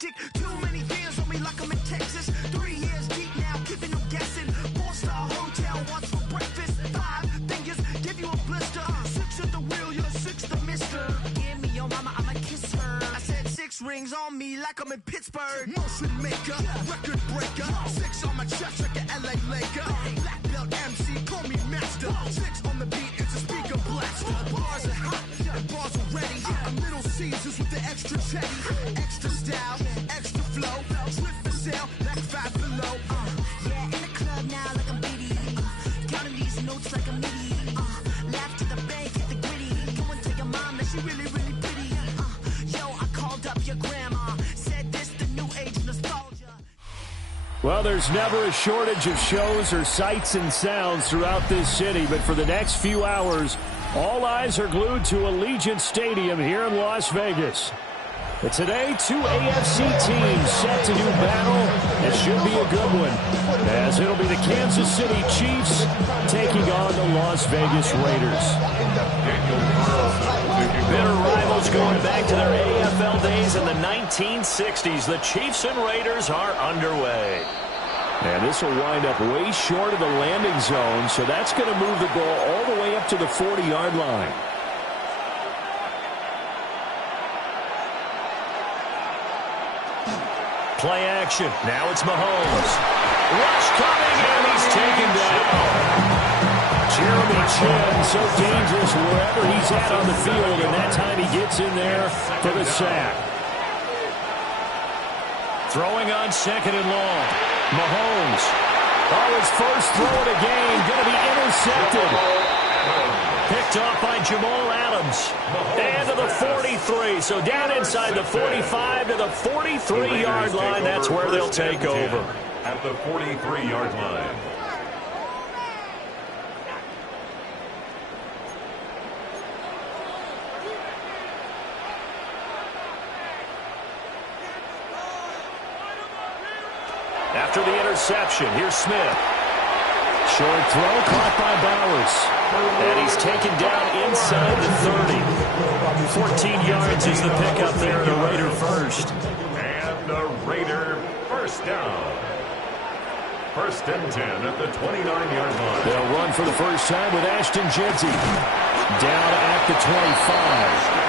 hectic. Too many bands on me like I'm in Texas. 3 years deep now, keeping them guessing. 4-star hotel, what's for breakfast? 5 fingers, give you a blister. 6 at the wheel, you're 6 the mister. Give me your mama, I'ma kiss her. I said 6 rings on me like I'm in Pittsburgh. Motion maker, record breaker. 6 on my chest like an LA Laker. Black belt MC, call me master. 6 on the beat, it's a speaker blaster. Bars are hot, and bars are ready. A Little Caesars with the extra chetty. Extra style, extra flow. Drift for sale, like 5 below. Yeah, in the club now like I'm Biddy. Counting these notes like a MIDI. Laugh to the bank, hit the gritty. Go and tell your mom that she really, really pretty. Yo, I called up your grandma. Said this the new age nostalgia. Well, there's never a shortage of shows or sights and sounds throughout this city, but for the next few hours, all eyes are glued to Allegiant Stadium here in Las Vegas. But today, 2 AFC teams set to do battle. It should be a good one, as it'll be the Kansas City Chiefs taking on the Las Vegas Raiders. Bitter rivals going back to their AFL days in the 1960s. The Chiefs and Raiders are underway. And this will wind up way short of the landing zone, so that's going to move the ball all the way up to the 40-yard line. Play action. Now it's Mahomes. Rush coming, and he's taken down. Jeremy Chin, so dangerous wherever he's at on the field, and that time he gets in there for the sack. Throwing on 2nd and long. Mahomes. Oh, his first throw of the game, going to be intercepted. Picked off by Jamal Adams. And to the 43. So down inside the 45 to the 43-yard line. That's where they'll take over. At the 43-yard line. After the interception, here's Smith. Short throw caught by Bowers. And he's taken down inside the 30. 14 yards is the pickup there, the Raider first. And the Raider first down. 1st and 10 at the 29-yard line. They'll run for the first time with Ashton Jeanty. Down at the 25.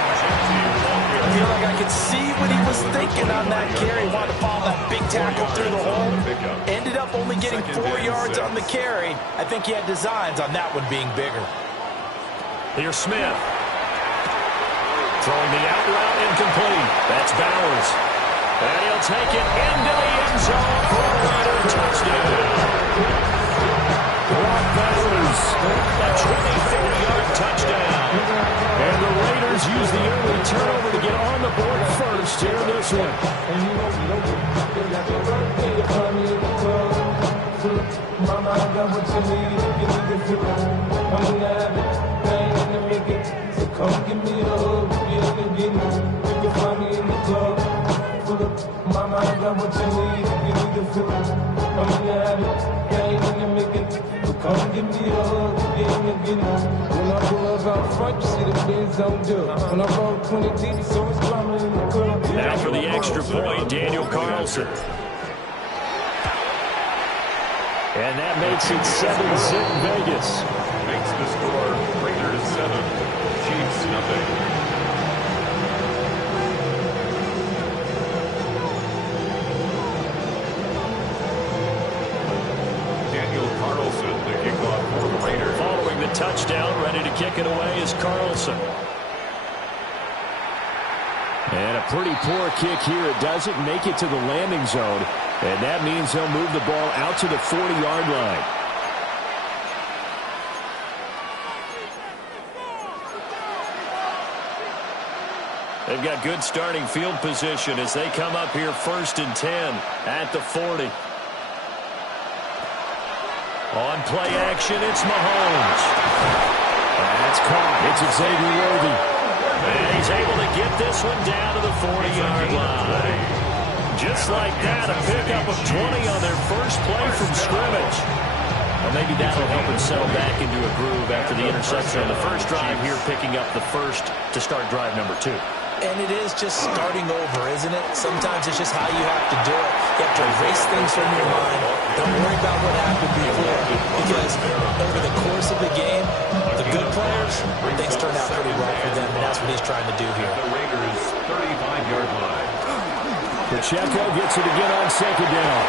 I feel like I could see what he was thinking on that carry. Wanted to follow that big tackle through the hole. Ended up only getting 4 yards on the carry. I think he had designs on that one being bigger. Here's Smith. Throwing the out route incomplete. That's Bowers. And he'll take it into the end zone for a Raider touchdown. Brock Bowers. A 24-yard touchdown. And the Raiders use the early turnover to get on the board first here in this one. Come give me a hug, you can find me in the club. Mama, I got what you need, you need to feel it. I'm in the habit, ain't in the making. Come give me a hug, you when I pull up out front, you see the Benz on do. When I roll 20 deep, so it's climbing in the club. Now for the extra point, Daniel Carlson. And that makes it 7-zip Vegas. Makes the score Raiders 7, Chiefs nothing. Touchdown, ready to kick it away is Carlson. And a pretty poor kick here. It doesn't make it to the landing zone. And that means they'll move the ball out to the 40-yard line. They've got good starting field position as they come up here 1st and 10 at the 40. On play action, it's Mahomes. That's caught. It's Xavier Worthy. And he's able to get this one down to the 40-yard line. Just like that, a pickup of 20 on their first play from scrimmage. Well, maybe that'll help him settle back into a groove after the interception on the first drive here, picking up the first to start drive number 2. And it is just starting over, isn't it? Sometimes it's just how you have to do it. You have to erase things from your mind. Don't worry about what happened before. Because over the course of the game, the good players, things turn out pretty well for them. And that's what he's trying to do here. The Raiders' 35-yard line. Pacheco gets it again on second down.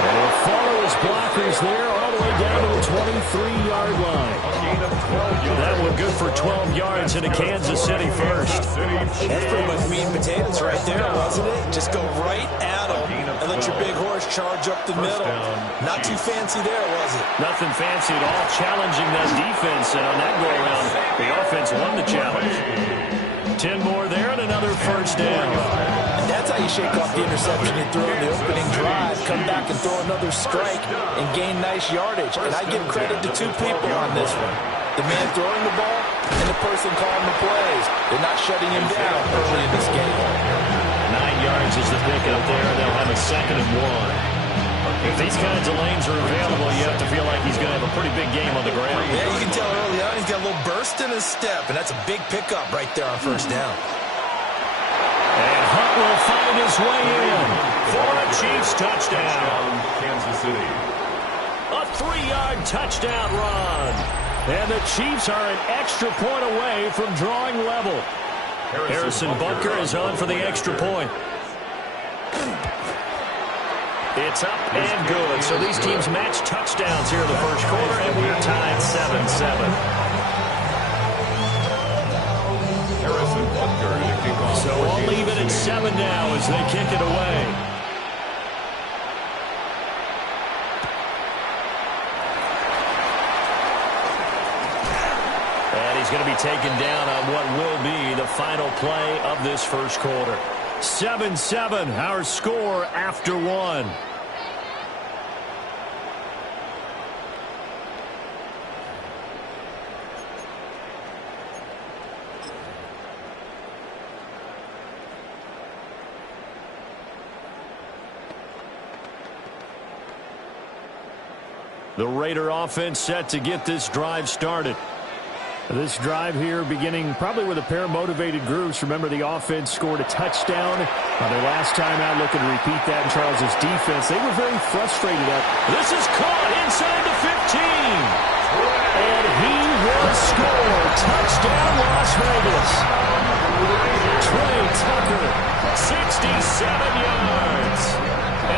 And he'll follow his blockers there all the way down to the 23-yard line. That one good for 12 yards into Kansas City first. That's pretty much meat and potatoes right there, wasn't it? Just go right at them and let your big horse charge up the middle. Not too fancy there, was it? Nothing fancy at all, challenging that defense. And on that go-around, the offense won the challenge. 10 more there and another first down. And that's how you shake off the interception you throw in the opening drive. Come back and throw another strike and gain nice yardage. And I give credit to two people on this one. The man throwing the ball and the person calling the plays. They're not shutting him down early in this game. 9 yards is the pickup there. They'll have a 2nd and 1. If these kinds of lanes are available, you have to feel like he's going to have a pretty big game on the ground. Yeah, you can tell early on he's got a little burst in his step, and that's a big pickup right there on first down. And Hunt will find his way in for a Chiefs touchdown. Kansas City. A 3-yard touchdown run. And the Chiefs are an extra point away from drawing level. Harrison Bunker is on for the extra point. It's up and good. So these teams match touchdowns here in the first quarter, and we're tied 7-7. Harrison Bunker to kick off. So I'll leave it at 7 now as they kick it away. And he's going to be taken down on what will be the final play of this first quarter. 7-7, our score after 1. The Raider offense set to get this drive started. This drive here beginning probably with a pair of motivated groups. Remember, the offense scored a touchdown on their last time out. Looking to repeat that in Charles's defense. They were very frustrated at. This is caught inside the 15. And he will score. Touchdown, Las Vegas. Trey Tucker. 67 yards.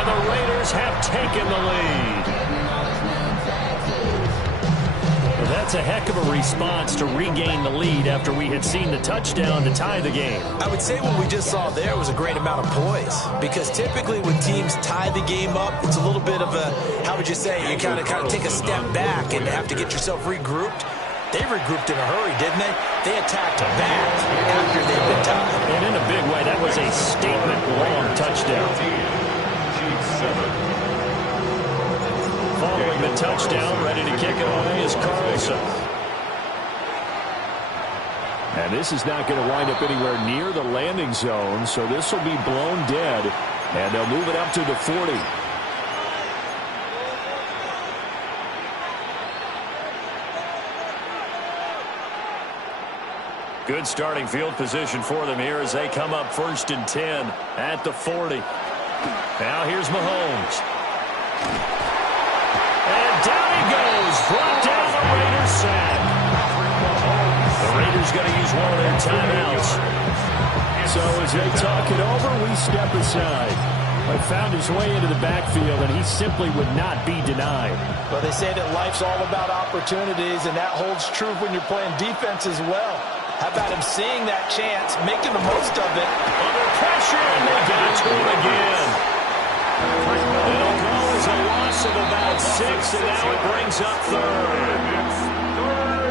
And the Raiders have taken the lead. That's a heck of a response to regain the lead after we had seen the touchdown to tie the game. I would say what we just saw there was a great amount of poise, because typically when teams tie the game up, it's a little bit of a, how would you say, you kind of take a step back and have to get yourself regrouped. They regrouped in a hurry, didn't they? They attacked back after they've been tied. And in a big way, that was a statement-long touchdown. Chiefs 7. Following the touchdown, ready to kick it away is Carlson. And this is not going to wind up anywhere near the landing zone, so this will be blown dead, and they'll move it up to the 40. Good starting field position for them here as they come up 1st and 10 at the 40. Now here's Mahomes. And down he goes. Brought down the Raiders sack. The Raiders going to use one of their timeouts. So as they talk it over, we step aside. But found his way into the backfield, and he simply would not be denied. Well, they say that life's all about opportunities, and that holds true when you're playing defense as well. How about him seeing that chance, making the most of it? Under pressure, and they got to him again. It'll go as a loss of about 6, and now it brings up 3rd.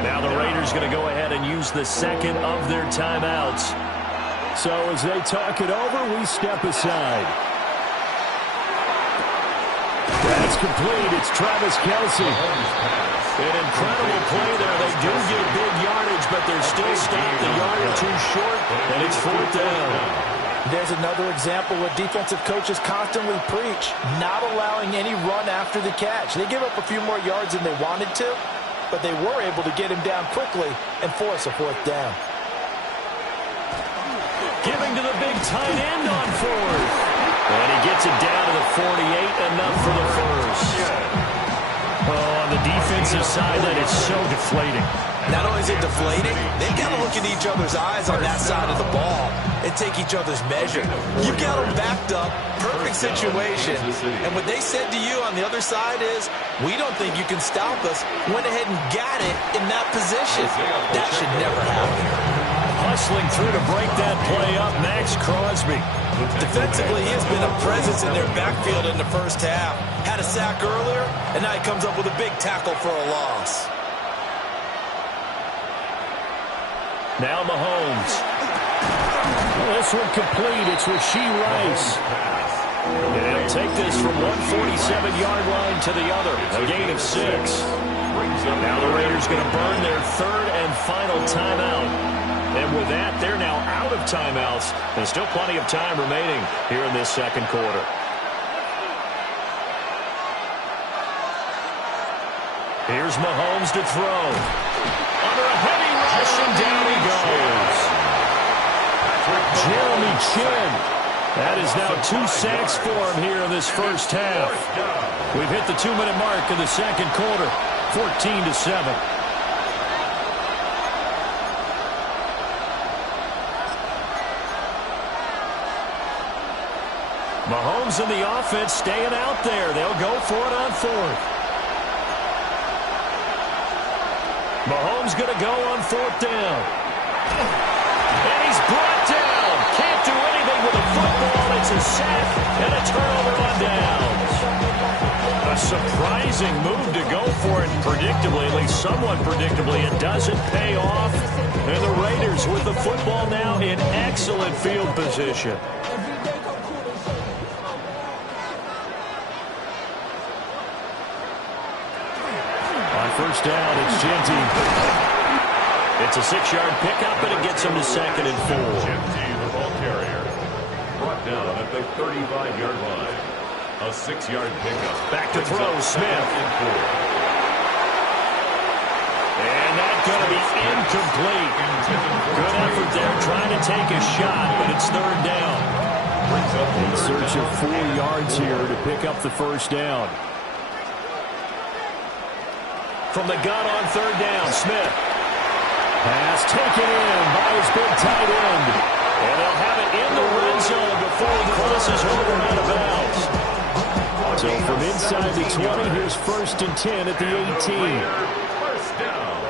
Now the Raiders going to go ahead and use the 2nd of their timeouts. So as they talk it over, we step aside. That's complete. It's Travis Kelce. An incredible play there. They do get big yardage, but they're still stopped a yard or two short, and it's 4th down. There's another example what defensive coaches constantly preach, not allowing any run after the catch. They give up a few more yards than they wanted to, but they were able to get him down quickly and force a 4th down. Give tight end on fourth. And he gets it down to the 48, enough for the first. Oh, on the defensive side, that is so deflating. Not only is it deflating, they've got to look in each other's eyes on that side of the ball and take each other's measure. You've got them backed up, perfect situation, and what they said to you on the other side is, we don't think you can stop us. Went ahead and got it in that position. That should never happen. Hustling through to break that play up, Max Crosby. Defensively, he has been a presence in their backfield in the first half. Had a sack earlier, and now he comes up with a big tackle for a loss. Now Mahomes. This one complete. It's Rashee Rice. And he'll take this from 147-yard line to the other. A gain of 6. Now the Raiders going to burn their third and final timeout. And with that, they're now out of timeouts. There's still plenty of time remaining here in this second quarter. Here's Mahomes to throw. Under a heavy rush, and down he goes. Jeremy Chin. That is now 2 sacks for him here in this first half. We've hit the 2-minute mark in the second quarter, 14-7. Mahomes and the offense staying out there. They'll go for it on fourth. Mahomes going to go on fourth down. And he's brought down. Can't do anything with a football. It's a sack and a turnover on downs. A surprising move to go for it. Predictably, at least somewhat predictably, it doesn't pay off. And the Raiders with the football now in excellent field position. First down, it's Genty. It's a 6-yard pickup, and it gets him to 2nd and 4. Genty, the ball carrier, brought down at the 35-yard line. A 6-yard pickup. Back to throw, Smith. And that's going to be incomplete. Good effort there, trying to take a shot, but it's third down. In search of 4 yards here to pick up the first down. From the gun on third down, Smith. Pass taken in by his big tight end. And they'll have it in the red zone before he crosses over out of bounds. So from inside the 20, here's 1st and 10 at the 18. First down.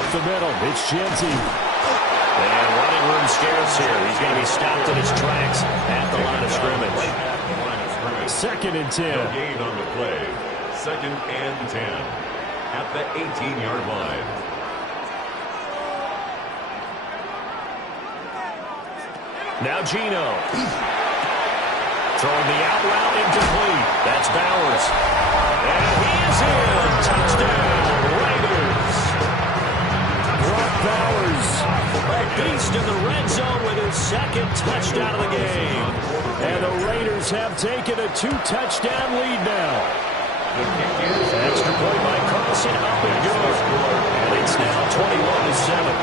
Up the middle, it's Genty. And running room scarce here. He's going to be stopped in his tracks at the line of scrimmage. 2nd and 10. No gain on the play. 2nd and 10 at the 18-yard line. Now Geno. Throwing the out route incomplete. That's Bowers. And he is in. Touchdown, Raiders. Brock Bowers, a beast in the red zone with his 2nd touchdown of the game. And the Raiders have taken a 2-touchdown lead now. Extra point by Carlson, up and good. And it's now 21-7.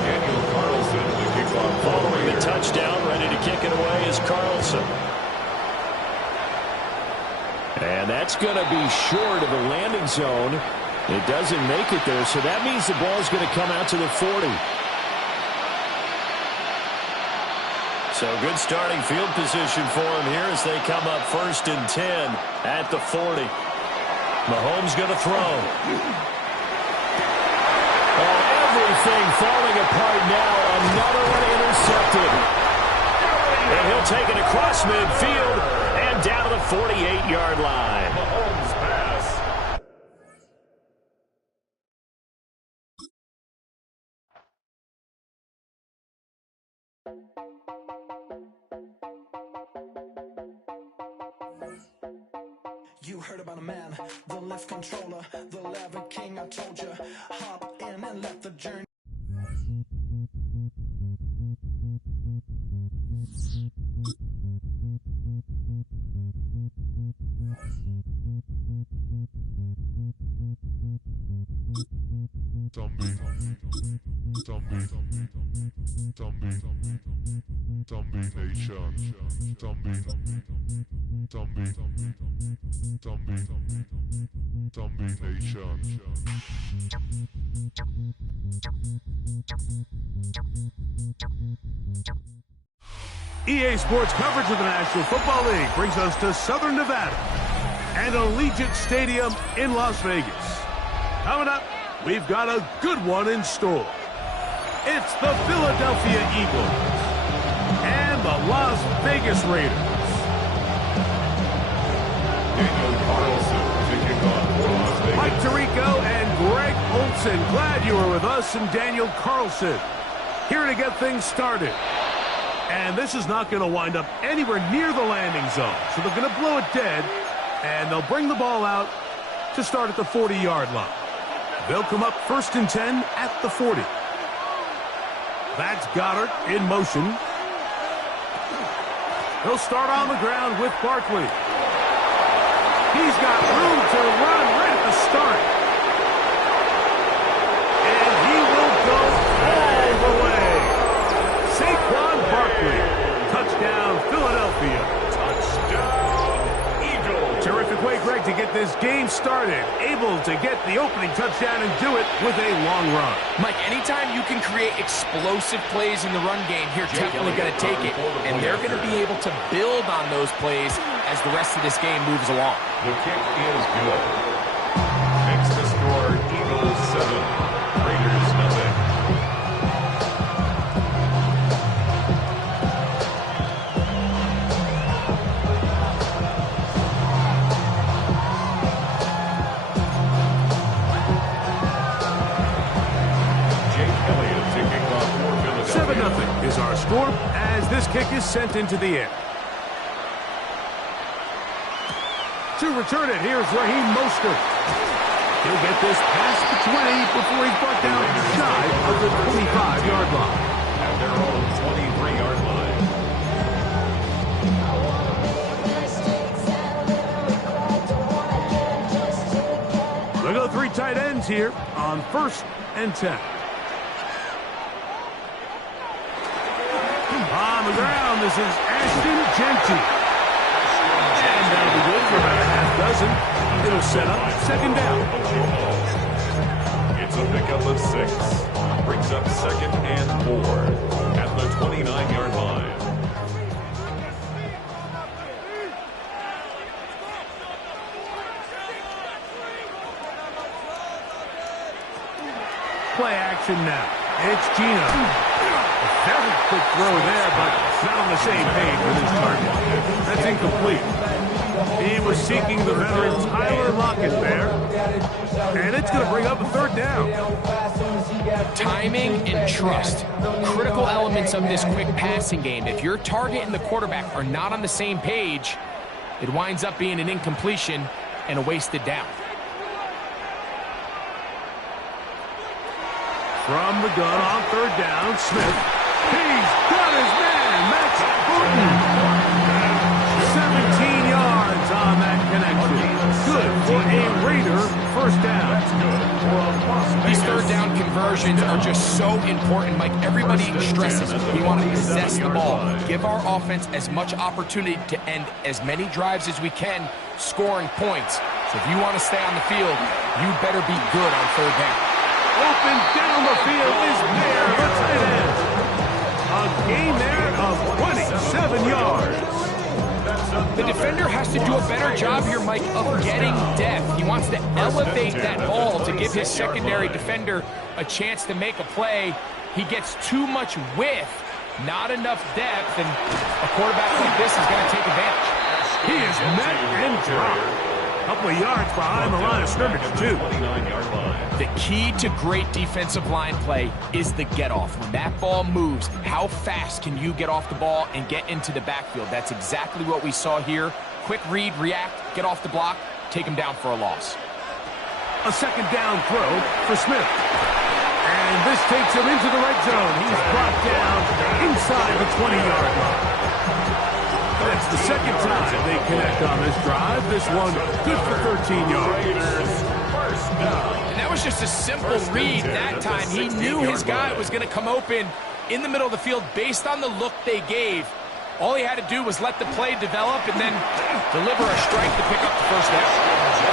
Daniel Carlson to kick off. Following the touchdown, ready to kick it away is Carlson. And that's going to be short of the landing zone. It doesn't make it there, so that means the ball is going to come out to the 40. So good starting field position for him here as they come up 1st and 10 at the 40. Mahomes going to throw. Oh, everything falling apart now. Another one intercepted. And he'll take it across midfield and down to the 48-yard line. Mahomes pass. You heard about a man, the lift controller, the lever king, I told you. Hop in and let the journey. EA Sports coverage of the National Football League brings us to Southern Nevada and Allegiant Stadium in Las Vegas. Coming up, we've got a good one in store. It's the Philadelphia Eagles and the Las Vegas Raiders. Daniel Carlson to kick off for Las Vegas. Mike Tirico and Greg Olson, glad you were with us, and Daniel Carlson here to get things started. And this is not going to wind up anywhere near the landing zone. So they're going to blow it dead, and they'll bring the ball out to start at the 40-yard line. They'll come up 1st and 10 at the 40. That's Goddard in motion. He'll start on the ground with Barkley. He's got room to run right at the start. And he will go all the way. Saquon Barkley. Touchdown, Philadelphia. Touchdown, Eagles. Terrific way, Greg, to get this game started. Able to get the opening touchdown and do it with a long run. Mike, anytime you can create explosive plays in the run game, you're definitely going to take it. And they're going to be able to build on those plays as the rest of this game moves along. The kick is good. Makes the score Eagles 7, Raiders nothing. Kicking off for Philadelphia. 7-0 is our score as this kick is sent into the air. To return it, here's Raheem Mostert. He'll get this past the 20 before he's brought down shy of the 25-yard line. At their own 23-yard line. They'll go 3 tight ends here on 1st and 10. On the ground, this is Ashton Genty. And that'll be good for about a half dozen. It'll set up 2nd down. It's a pickup of 6. Brings up 2nd and 4 at the 29-yard line. Play action now. It's Gino. A very quick throw there, but not on the same page with his target. That's incomplete. He was seeking the veteran Tyler Lockett there. And it's going to bring up a 3rd down. Timing and trust, critical elements of this quick passing game. If your target and the quarterback are not on the same page, it winds up being an incompletion and a wasted down. From the gun on 3rd down, Smith. He's got his man, Max Burton. 17 yards on that connection. Good for a Raider 1st down. These 3rd down conversions are just so important, Mike. Everybody stresses we want to possess the ball. Give our offense as much opportunity to end as many drives as we can, scoring points. So if you want to stay on the field, you better be good on 3rd down. Open down the field is there, the tight end. A gain there of 27 yards. The defender has to do a better job here, Mike, of getting depth. He wants to elevate that ball to give his secondary defender a chance to make a play. He gets too much width, not enough depth, and a quarterback like this is going to take advantage. He is met and dropped. A couple of yards behind the line of scrimmage, too. The key to great defensive line play is the get-off. When that ball moves, how fast can you get off the ball and get into the backfield? That's exactly what we saw here. Quick read, react, get off the block, take him down for a loss. A 2nd down throw for Smith. And this takes him into the red zone. He's brought down inside the 20-yard line. That's the 2nd time they connect on this drive. This one good for 13 yards. And that was just a simple read that time. He knew his guy was going to come open in the middle of the field based on the look they gave. All he had to do was let the play develop and then deliver a strike to pick up the first down.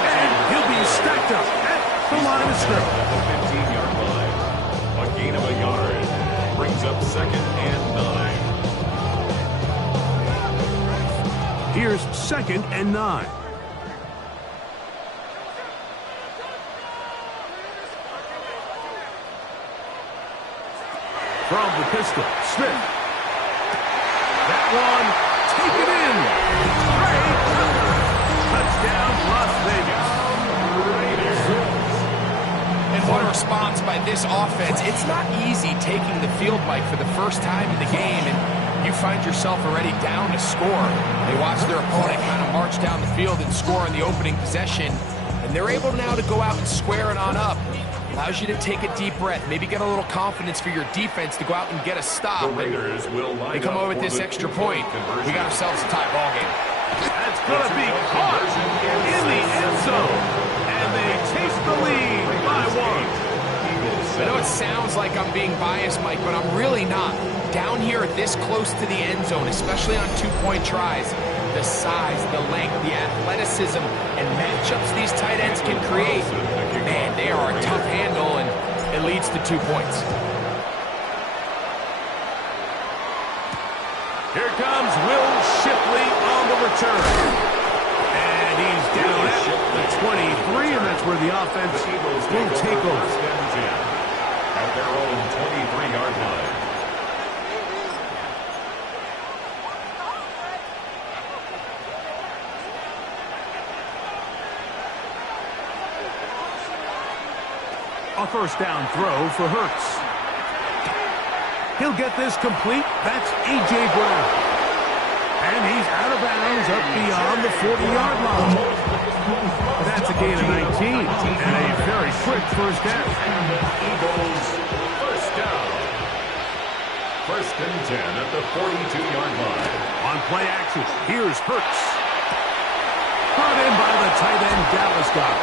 And he'll be stacked up at the line of scrimmage. At the 15-yard line. A gain of a yard. Brings up 2nd and 9. Here's 2nd and 9. From the pistol, Smith. That one, taken in. Trey Tucker. Touchdown, Las Vegas. And what a response by this offense. It's not easy taking the field, Mike, for the first time in the game, and you find yourself already down to score. They watch their opponent kind of march down the field and score in the opening possession, and they're able now to go out and square it on up. Allows you to take a deep breath, maybe get a little confidence for your defense to go out and get a stop. The Raiders will line they come up over with this for the extra point. We got ourselves a tie ball game. That's going to be caught in the end zone. And they take the lead by 1. I know it sounds like I'm being biased, Mike, but I'm really not. Down here this close to the end zone, especially on 2-point tries, the size, the length, the athleticism, and matchups these tight ends can create, man, they are a tough handle, and it leads to 2 points. Here comes Will Shipley on the return. And he's down at the 23, and that's where the offense will take over. At their own 23-yard line. A first down throw for Hurts. He'll get this complete. That's A.J. Brown. And he's out of bounds up beyond the 40-yard line. That's a gain of 19 and a very quick first down. Eagles first down. 1st and 10 at the 42-yard line. On play action, here's Hurts. Brought in by the tight end Dallas guy.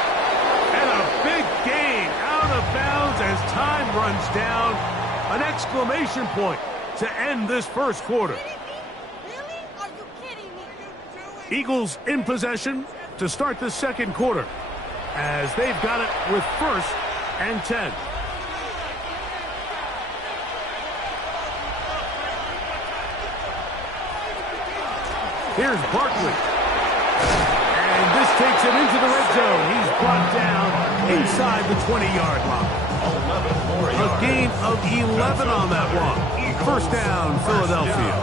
And a big gain out of bounds as time runs down. An exclamation point to end this first quarter. Really? Are you kidding me? Eagles in possession to start the second quarter as they've got it with 1st and 10. Here's Barkley. And this takes him into the red zone. He's brought down inside the 20-yard line. A gain of 11 on that one. First down, Philadelphia.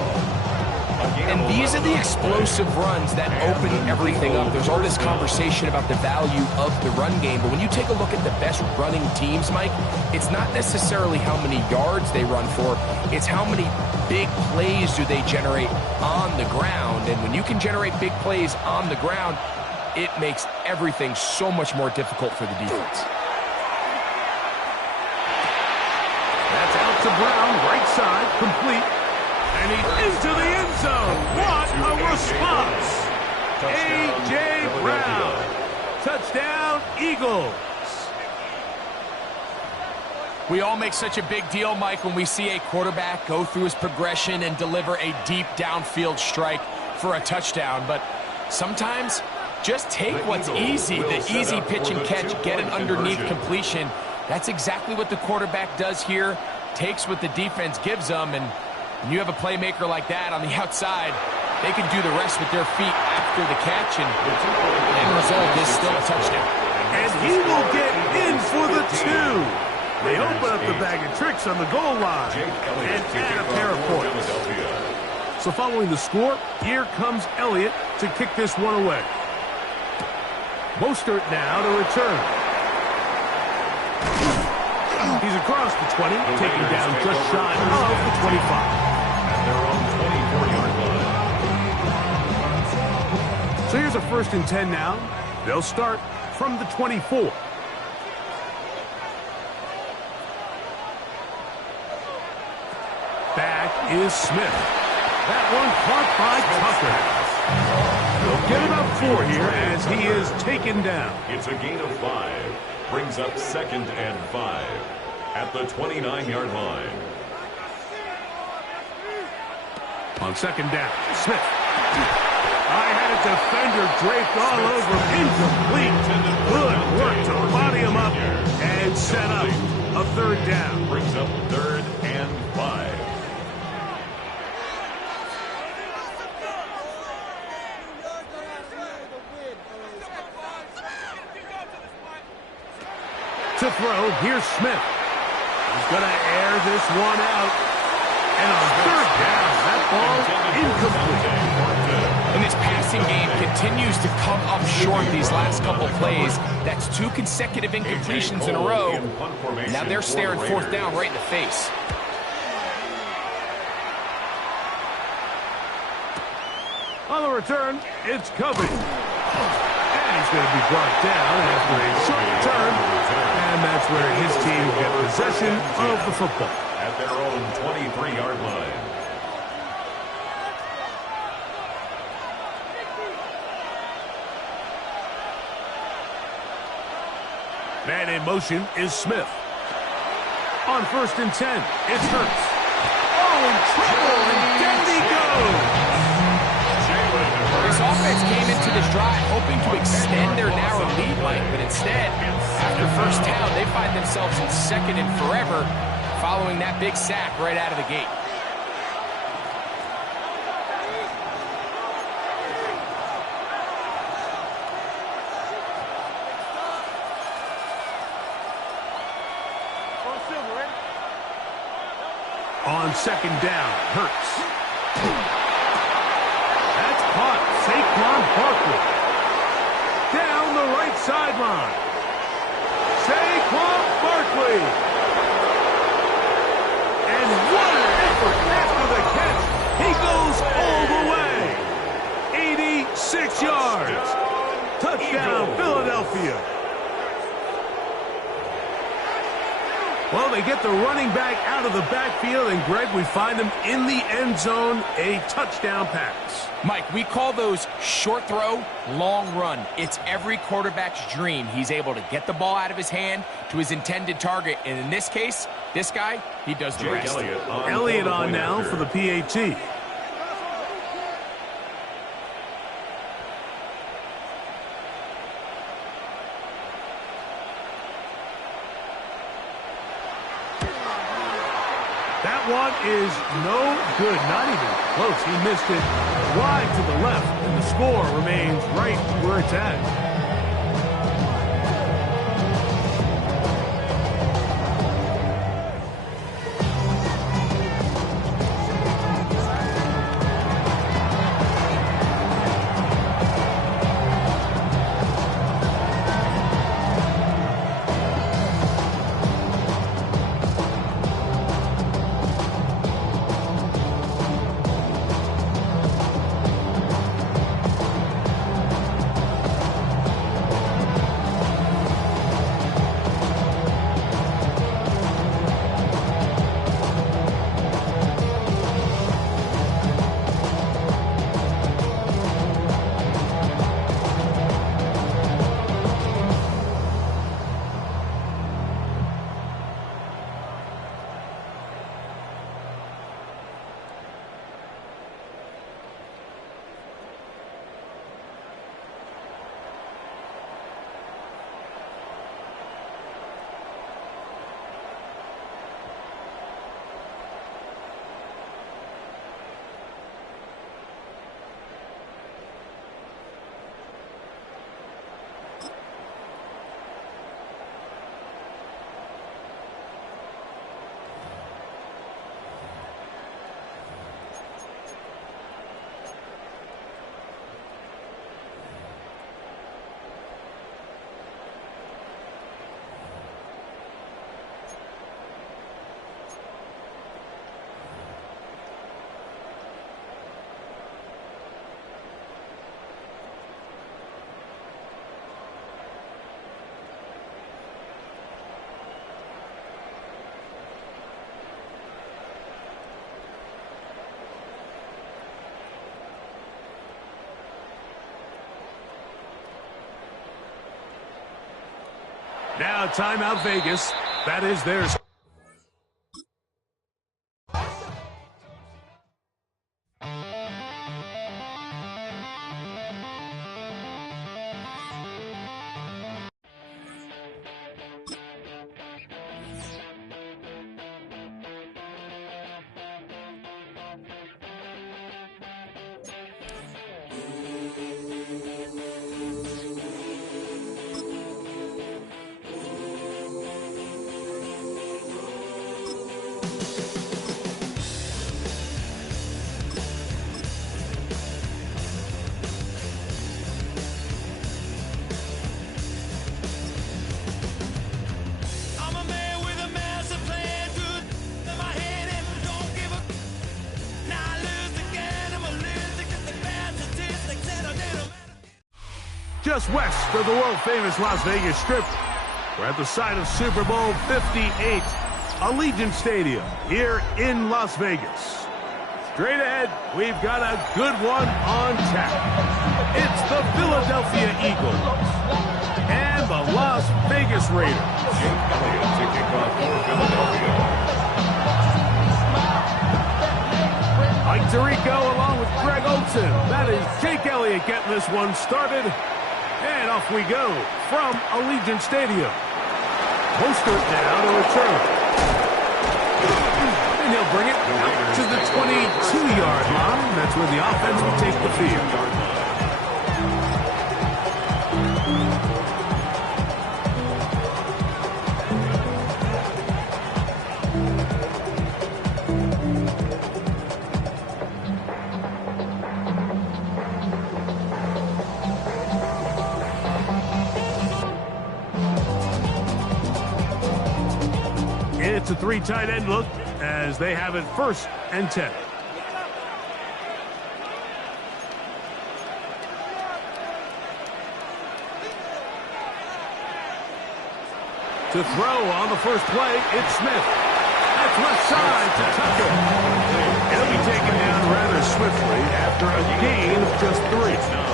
And these are the explosive runs that open everything up. There's all this conversation about the value of the run game, but when you take a look at the best running teams, Mike, it's not necessarily how many yards they run for, it's how many big plays do they generate on the ground. And when you can generate big plays on the ground, it makes everything so much more difficult for the defense. That's out to Brown, right side, complete. And he's into the end zone. What a response. A.J. Brown. Touchdown, Eagles. We all make such a big deal, Mike, when we see a quarterback go through his progression and deliver a deep downfield strike for a touchdown. But sometimes just take what's easy, the easy pitch and catch, get an underneath completion. That's exactly what the quarterback does here, takes what the defense gives them, and when you have a playmaker like that on the outside, they can do the rest with their feet after the catch, and the end result is still a touchdown. And he will get in for the 2. They open up the bag of tricks on the goal line and add a pair of points. So following the score, here comes Elliott to kick this one away. Mostert now to return. He's across the 20, taking down just shy of the 25. At their own 24-yard line. So here's a 1st and 10 now. They'll start from the 24. Back is Smith. That one caught by Tucker. They'll get about 4 here as he is taken down. It's a gain of 5. Brings up 2nd and 5 at the 29-yard line. On 2nd down, Smith. I had a defender draped all over him. Incomplete. Good work to body him up and set up a 3rd down. Brings up 3rd and 5. To throw, here's Smith. He's going to air this one out. And on 3rd down, that ball incomplete. And this passing game continues to come up short these last couple plays. That's 2 consecutive incompletions in a row. Now they're staring 4th down right in the face. On the return, it's Covey. And he's going to be brought down after a short return. And that's where his team will get possession of the football. At their own 23-yard line. Man in motion is Smith. On 1st and 10, it's Hurts. Oh, in trouble, and down he goes. This offense came into this drive hoping to extend their narrow lead, Mike, but instead, after 1st down, they find themselves in 2nd and forever following that big sack right out of the gate. On 2nd down, Hurts. That's caught. Saquon Barkley. Down the right sideline. Saquon Barkley. And what an effort after the catch. He goes all the way. 86 yards. Touchdown, Philadelphia. Well, they get the running back out of the backfield, and, Greg, we find them in the end zone, a touchdown pass. Mike, we call those short throw, long run. It's every quarterback's dream. He's able to get the ball out of his hand to his intended target, and in this case, this guy, he does the rest. Elliott on now for the PAT. That one is no good, not even close. He missed it wide to the left, and the score remains right where it's at. Now timeout Vegas. That is theirs. Just west of the world-famous Las Vegas Strip, we're at the site of Super Bowl 58, Allegiant Stadium here in Las Vegas. Straight ahead, we've got a good one on tap. It's the Philadelphia Eagles and the Las Vegas Raiders. Jake Elliott to kick off for Philadelphia. Mike Tirico along with Greg Olsen. That is Jake Elliott getting this one started. And off we go from Allegiant Stadium. Mostert now to return. And he'll bring it out to the 22-yard line. That's where the offense will take the field. It's a three tight end look as they have it 1st and 10. To throw on the first play, it's Smith. That's left side to Tucker. He'll be taken down rather swiftly after a gain of just 3.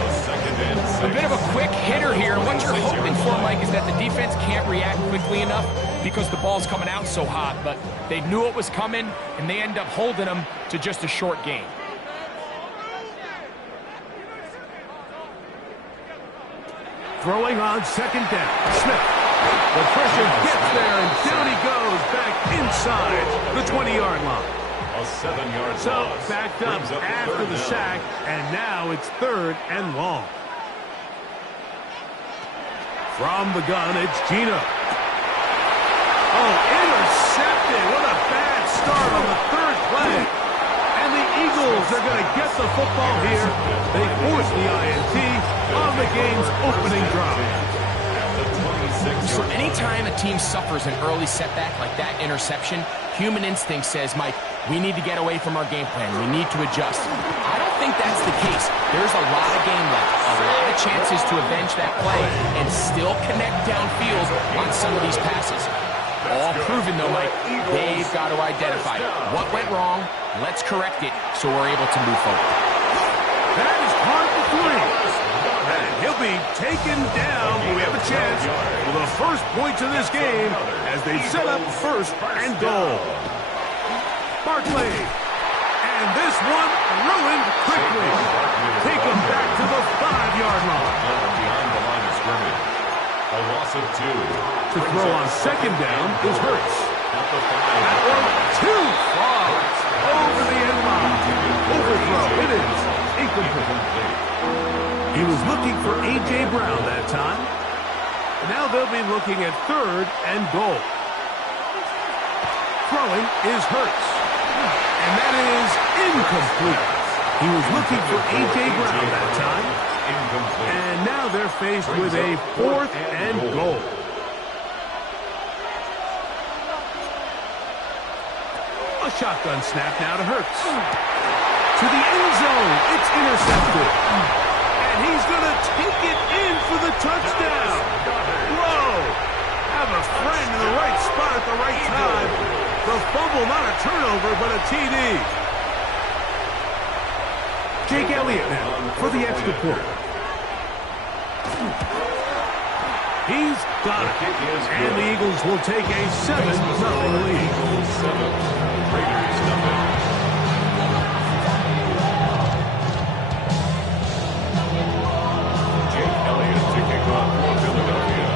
A bit of a quick hitter here. What you're hoping for, Mike, is that the defense can't react quickly enough because the ball's coming out so hot. But they knew it was coming, and they end up holding them to just a short gain. Throwing on 2nd down. Smith. The pressure gets there, and down he goes back inside the 20-yard line. A 7-yard So loss. backed up after the sack, and now it's 3rd and long. From the gun, it's Gino. Oh, intercepted. What a bad start on the 3rd play. And the Eagles are going to get the football here. They force the INT on the game's opening drive. So anytime a team suffers an early setback like that interception, human instinct says, Mike, we need to get away from our game plan. We need to adjust. I don't think that's the case. There's a lot of game left, a lot of chances to avenge that play and still connect downfield on some of these passes. All proven, though, Mike, they've got to identify what went wrong, let's correct it so we're able to move forward. That is hard to 3. And he'll be taken down, but we have a chance for the first points of this game as they set up 1st and goal. Barkley. And this one ruined quickly. Take him back to the 5-yard line. Behind the line of scrimmage. A loss of 2. To throw on 2nd down is Hurts. That one too far. Over the end line. Overthrow. It is incomplete. He was looking for A.J. Brown that time. Now they'll be looking at 3rd and goal. Throwing is Hurts. And that is incomplete. He was looking for A.J. Brown that time. And now they're faced with a 4th and goal. A shotgun snap now to Hurts. To the end zone. It's intercepted. And he's going to take it in for the touchdown. Whoa. Have a friend in the right spot at the right time. The fumble, not a turnover, but a TD. Jake Elliott now for the extra point. He's got it. And the Eagles will take a 7-0 lead. Eagles 7, Raiders nothing. Jake Elliott to kick off for Philadelphia.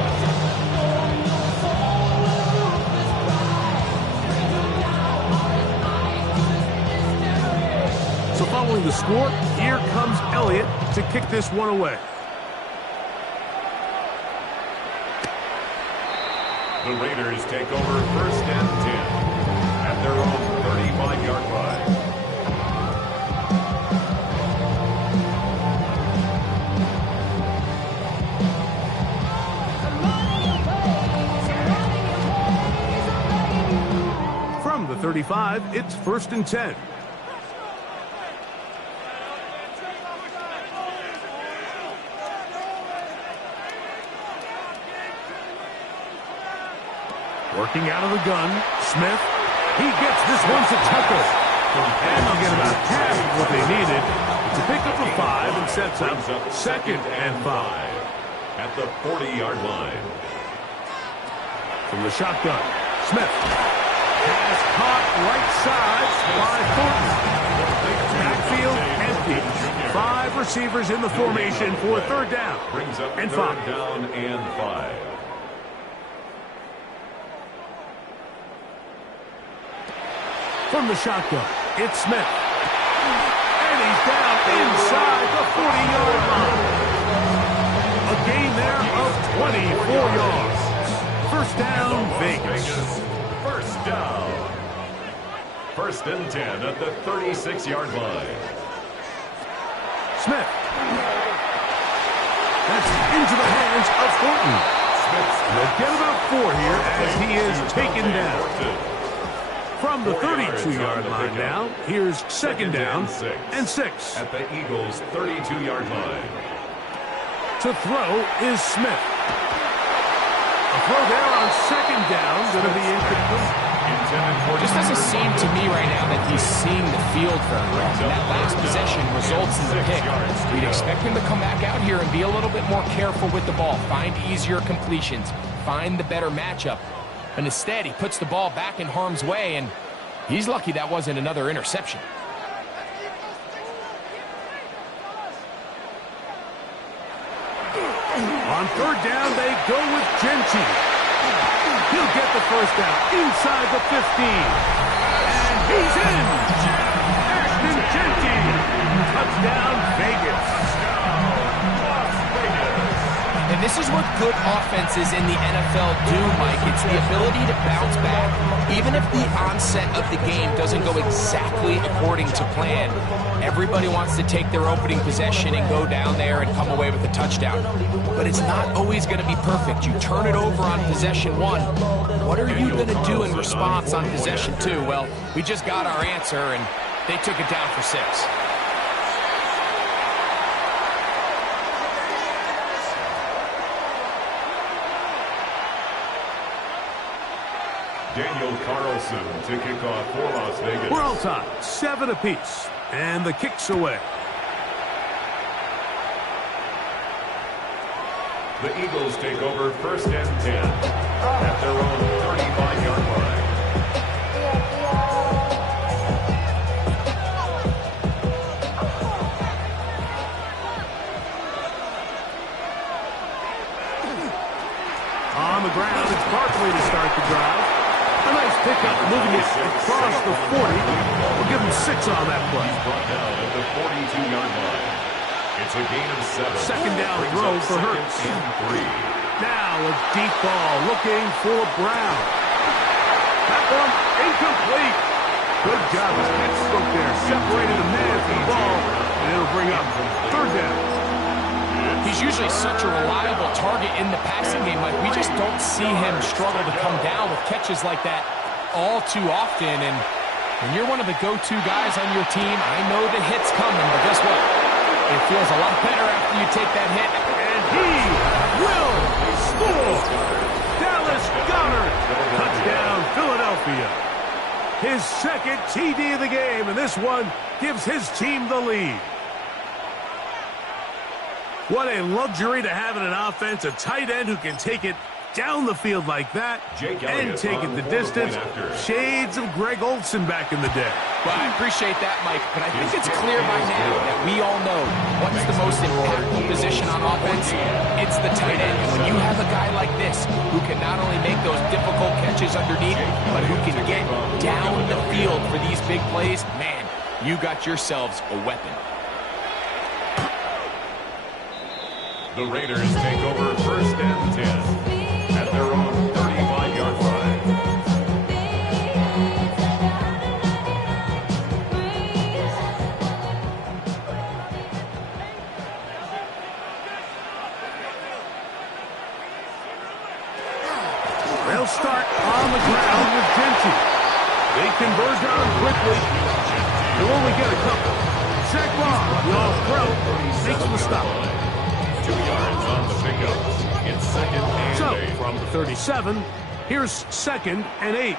So following the score, here comes Elliott to kick this one away. The Raiders take over 1st and 10 at their own 35-yard line. From the 35, it's 1st and 10. Working out of the gun, Smith. He gets this one to Tucker. And they'll get about half of what they needed. It's a pickup of 5 and sets up 2nd and 5. At the 40-yard line. From the shotgun, Smith. Pass caught right side by Thornton. Backfield empty. 5 receivers in the formation for 3rd down. Brings up and 3rd 5. down and 5. From the shotgun, it's Smith. And he's down inside the 40-yard line. A gain there of 24 yards. 1st down, Vegas. 1st down. 1st and 10 at the 36-yard line. Smith. That's into the hands of Thornton. They'll get about 4 here as he is taken down. From the 32-yard line now, here's 2nd down and 6. At the Eagles' 32-yard line. To throw is Smith. A throw there on 2nd down, going to be incomplete. Just doesn't seem to me right now that he's seeing the field very well. That last possession results in the pick. We'd expect him to come back out here and be a little bit more careful with the ball, find easier completions, find the better matchup. But instead, he puts the ball back in harm's way, and he's lucky that wasn't another interception. On 3rd down, they go with Genty. He'll get the 1st down inside the 15. And he's in. Ashton Genty. Touchdown, Vegas. And this is what good offenses in the NFL do, Mike. It's the ability to bounce back. Even if the onset of the game doesn't go exactly according to plan, everybody wants to take their opening possession and go down there and come away with a touchdown. But it's not always going to be perfect. You turn it over on possession 1. What are you going to do in response on possession 2? Well, we just got our answer, and they took it down for 6. Daniel Carlson to kick off for Las Vegas. We're all tied, 7 apiece, and the kick's away. The Eagles take over 1st and 10 at their own 35-yard line. On the ground, it's Barkley to start the drive. A nice pickup, moving it across the 40. We'll give him 6 on that play. He's brought down at the 42-yard line. It's a gain of 7. 2nd down throw for Hurts. And 3. Now a deep ball looking for Brown. That one incomplete. Good job. His head spoke there. Separated the man from the ball. And it'll bring up 3rd down. He's usually such a reliable target in the passing game. Like, we just don't see him struggle to come down with catches like that all too often. And when you're one of the go-to guys on your team, I know the hit's coming, but guess what? It feels a lot better after you take that hit. And he will score. Dallas Goedert. Touchdown, Philadelphia. His 2nd TD of the game, and this one gives his team the lead. What a luxury to have in an offense, a tight end who can take it down the field like that and take it the distance. Shades of Greg Olsen back in the day. Well, I appreciate that, Mike, but I think it's clear by now that we all know what's the most impactful position on offense. It's the tight end. And when you have a guy like this who can not only make those difficult catches underneath, but who can get down the field for these big plays, man, you got yourselves a weapon. The Raiders take over 1st and 10 at their own 35-yard line. They'll start on the ground with Genty. They converge on him quickly. They'll only get a couple. Sack Long, the all-pro, makes the stop. 2 yards on the pickup. It's 2nd and 8. So, from the 37, here's 2nd and 8.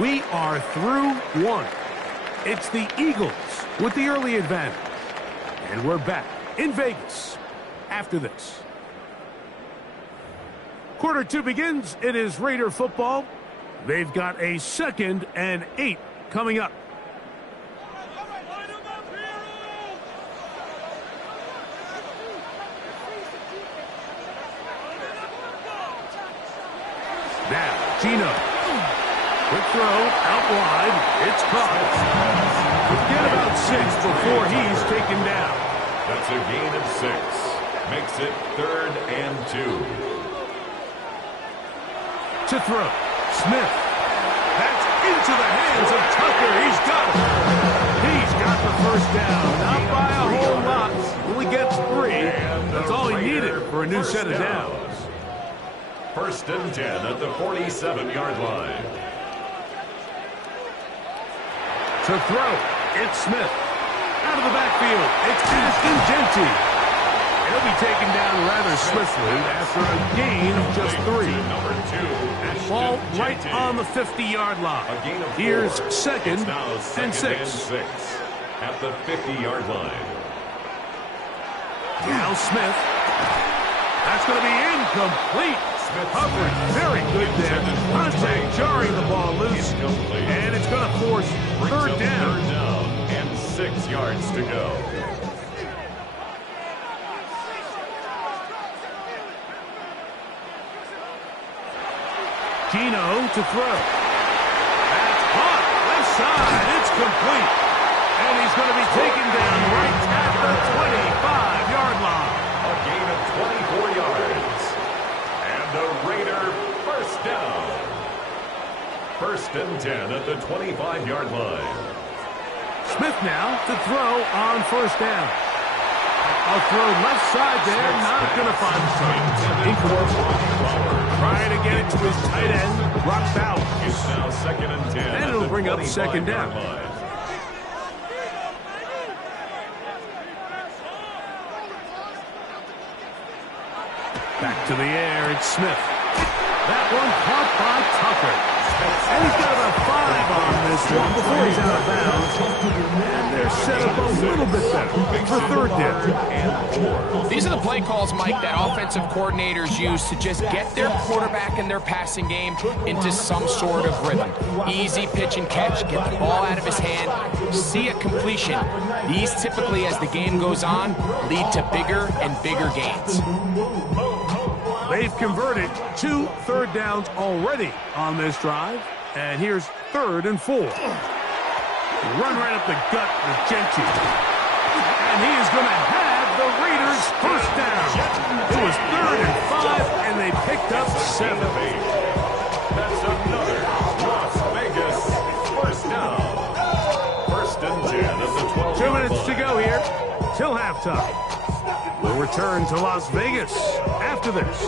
We are through one. It's the Eagles with the early advantage. And we're back in Vegas after this. Quarter 2 begins. It is Raider football. They've got a 2nd and 8 coming up. Now, Gino. Quick throw, out wide. It's caught. Forget about 6 before he's taken down. That's a gain of 6. Makes it 3rd and 2. To throw. Smith. That's into the hands of Tucker. He's got it. He's got the first down. Not by a whole lot. Only gets 3. That's all he needed for a new set of downs. 1st and 10 at the 47-yard line. To throw, it's Smith. Out of the backfield, it's Ashton Genty. He'll be taken down rather swiftly after a gain of just 3. Ball right on the 50-yard line. Here's 2nd and 6. At the 50-yard line. Now Smith. That's going to be incomplete. Coverage very good there. Contact jarring the ball loose. And it's going to force 3rd down. 3rd down and 6 yards to go. Gino to throw. That's caught. Left side. It's complete. And he's going to be taken down right at the 25-yard line. A gain of 24 yards. And the Raider first down. 1st and 10 at the 25-yard line. Smith now to throw on 1st down. A throw left side there, not going to find the target. Incorrect. Trying to get it to his tight end, Brock Bowers. It's now 2nd and 10. And it'll bring up 2nd down. Back to the air, it's Smith. That one caught by Tucker. And he's got about 5 on this one before he's out of bounds. And they're set up a little bit better for 3rd down. These are the play calls, Mike, that offensive coordinators use to just get their quarterback and their passing game into some sort of rhythm. Easy pitch and catch, get the ball out of his hand, see a completion. These typically, as the game goes on, lead to bigger and bigger gains. They've converted 2 3rd downs already on this drive. And here's 3rd and 4. Run right up the gut with Genty. And he is going to have the Raiders first down. It was 3rd and 5, and they picked up 7. That's another Las Vegas first down. 1st and 10 at the 12. 2 minutes to go here till halftime. We'll return to Las Vegas after this.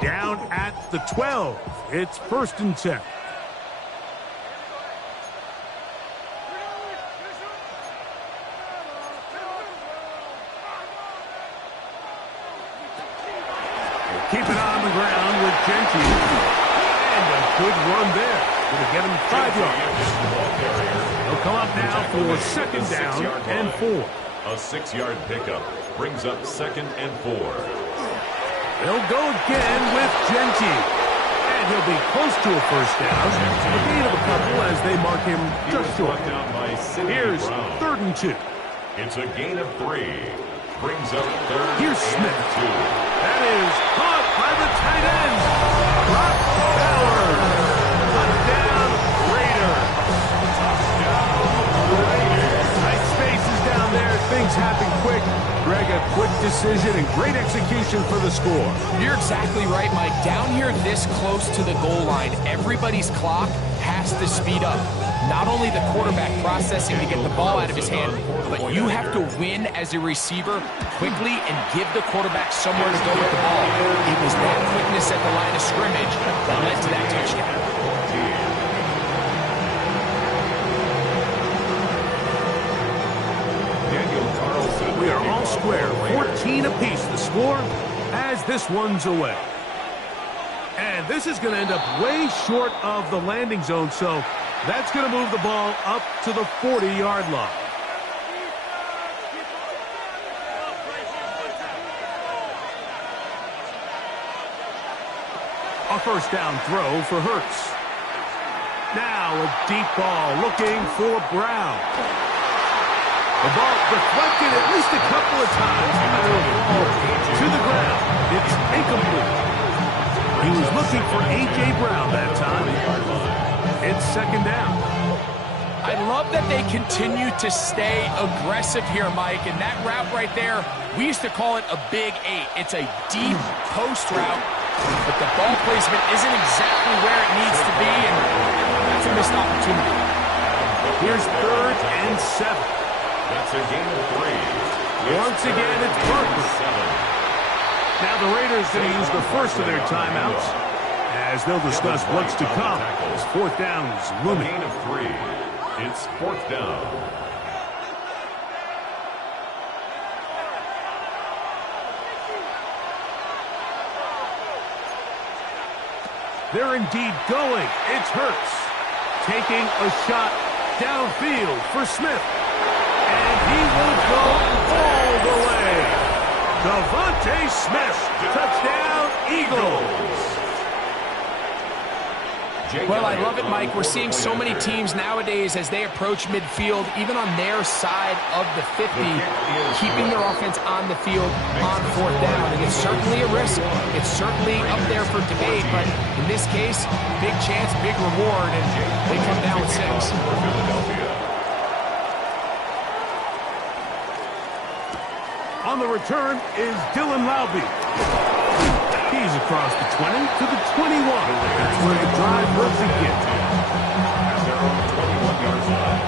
Down at the 12. It's 1st and 10. Keep it on the ground with Genty. And a good run there. Going to get him 5 yards. They'll come up now for second down and 4. A 6-yard pickup brings up 2nd and 4. They'll go again with Genty. And he'll be close to a first down. A gain of a couple as they mark him just short. Here's 3rd and 2. It's a gain of 3. Brings up 3rd Here's Smith. and 2. That is caught by the tight end. Brock Bowers. Touchdown, Raider. Tight spaces down there. Things happen quick. Greg, a quick decision and great execution for the score. You're exactly right, Mike. Down here this close to the goal line, everybody's clock has to speed up. Not only the quarterback processing to get the ball out of his hand, but you have to win as a receiver quickly and give the quarterback somewhere to go with the ball. It was that quickness at the line of scrimmage that led to that touchdown. We are all square, 14 apiece the score as this one's away. And this is going to end up way short of the landing zone, so that's going to move the ball up to the 40-yard line. A first down throw for Hurts. Now a deep ball looking for Brown. The ball deflected at least a couple of times. To the ground. It's incomplete. He was looking for A.J. Brown that time. It's second down. I love that they continue to stay aggressive here, Mike. And that route right there, we used to call it a big 8. It's a deep post route, but the ball placement isn't exactly where it needs to be, and that's a missed opportunity. Here's 3rd and 7. That's a gain of 3. Once again, it's Barkley. Now the Raiders going to use the first of their timeouts as they'll discuss what's to come as 4th down is looming. Gain of 3. It's 4th down. They're indeed going. It's Hurts taking a shot downfield for Smith. And he will go all the way. Devontae Smith, touchdown, Eagles. Well, I love it, Mike. We're seeing so many teams nowadays as they approach midfield, even on their side of the 50, keeping their offense on the field on 4th down. And it's certainly a risk. It's certainly up there for debate, but in this case, big chance, big reward, and they come down with 6. On the return is Dylan Laube. He's across the 20 to the 21. That's where the drive will begin. At their own 21-yard line.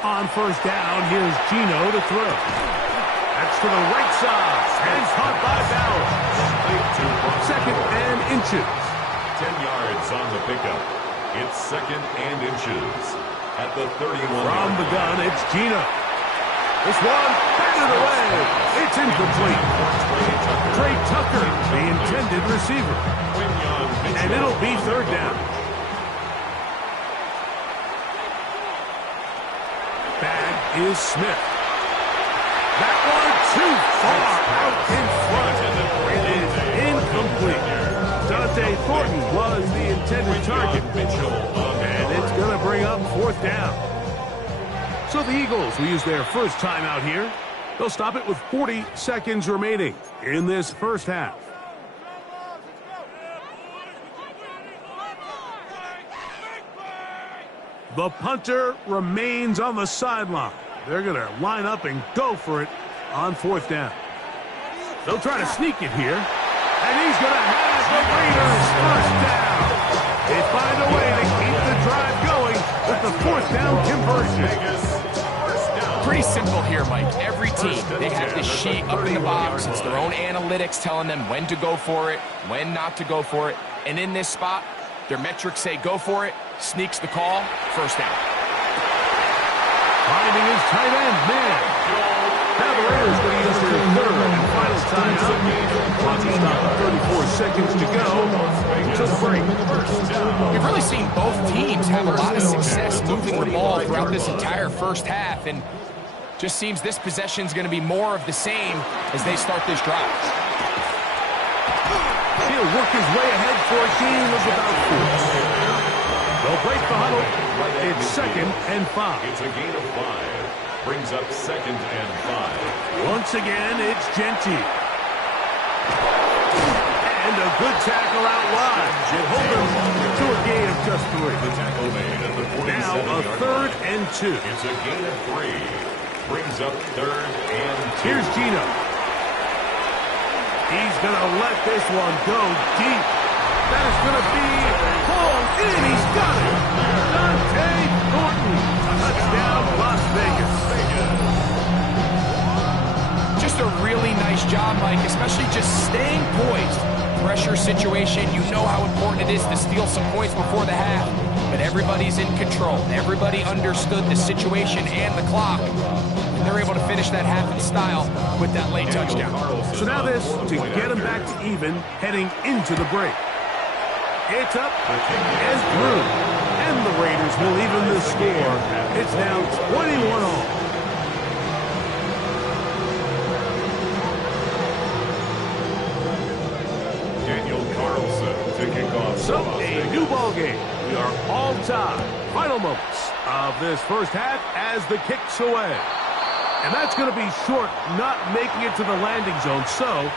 On first down, here's Gino to throw. That's to the right side, and caught by Bowers. 2nd and inches. 10 yards on the pickup. It's 2nd and inches. At the 31. From the gun, it's Gino. This one, batted away. It's incomplete. Trey Tucker, the intended receiver. And it'll be 3rd down. Is Smith. That one too far out in front. It is incomplete. Dante Thornton was the intended target. And it's going to bring up 4th down. So the Eagles will use their first timeout here. They'll stop it with 40 seconds remaining in this first half. The punter remains on the sideline. They're going to line up and go for it on 4th down. They'll try to sneak it here. And he's going to have the Raiders first down. They find a way to keep the drive going with the fourth down conversion. Pretty simple here, Mike. Every team, they have this sheet up in the box. It's their own analytics telling them when to go for it, when not to go for it. And in this spot, their metrics say go for it, sneaks the call, first down. Finding his tight end, man. Now the Raiders going to use their third and final timeout. Clock is stopped, 34 seconds to go until the break. We've really seen both teams have a lot of success moving the ball throughout this entire first half, and just seems this possession is going to be more of the same as they start this drive. He'll work his way ahead for a gain of about 4. They'll break the huddle. It's 2nd and 5. It's a gain of 5. Brings up 2nd and 5. Once again, it's Gentile. And a good tackle out wide. Should hold them to a gain of just 3. The tackle made at the 47-yard line. Now a 3rd and 2. It's a gain of 3. Brings up 3rd and 2. Here's Gino. He's going to let this one go deep. That is going to be hauled in. He's got it. Dante Thornton. Touchdown, Las Vegas. Just a really nice job, Mike, especially just staying poised. Pressure situation, you know how important it is to steal some points before the half. But everybody's in control. Everybody understood the situation and the clock. And they're able to finish that half in style with that late touchdown. So now this to get them back to even heading into the break. It's up and through. And the Raiders will even the score. It's now 21 all. So, a new ball game. We are all tied. Final moments of this first half as the kick's away. And that's going to be short, not making it to the landing zone. So,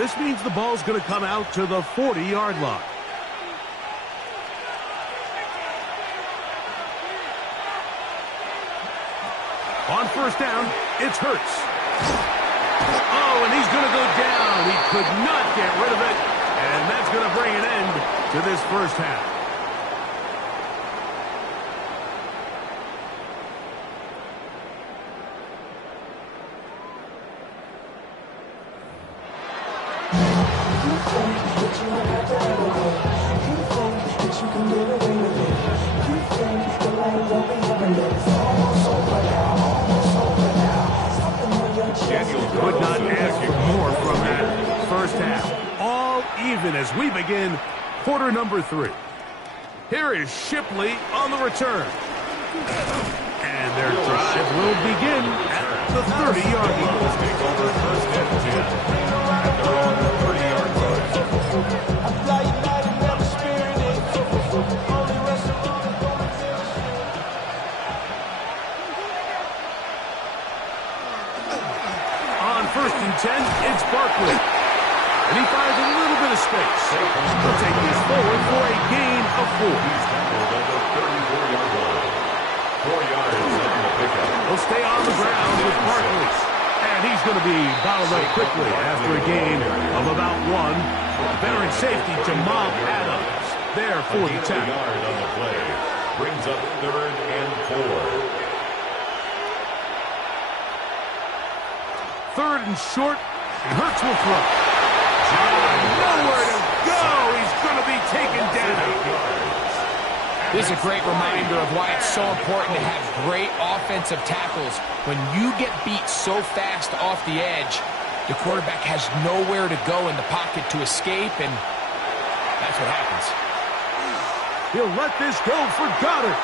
this means the ball's going to come out to the 40-yard line. On first down, it's Hurts. Oh, and he's going to go down. He could not get rid of it. And that's going to bring an end to this first half. Could not ask for more from that first half. All even as we begin quarter number 3. Here is Shipley on the return. And their drive will begin at the 30-yard line. Take over 1st and 10 at their own 30-yard line. On 1st and 10, it's Barkley. And he finds a little bit of space. He'll take this forward for a gain of 4. He's tackled at the 34-yard line. 4 yards on the pickup. He'll stay on the ground with Barkley. And he's going to be bottled up quickly after a gain of about 1. Veteran safety Jamal Adams there for the tackle. A yard on the play. Brings up 3rd and 4. 3rd and short, and Hurts will throw. Nowhere to go. He's going to be taken down. This is a great reminder of why it's so important to have great offensive tackles. When you get beat so fast off the edge, the quarterback has nowhere to go in the pocket to escape, and that's what happens. He'll let this go for Goddard.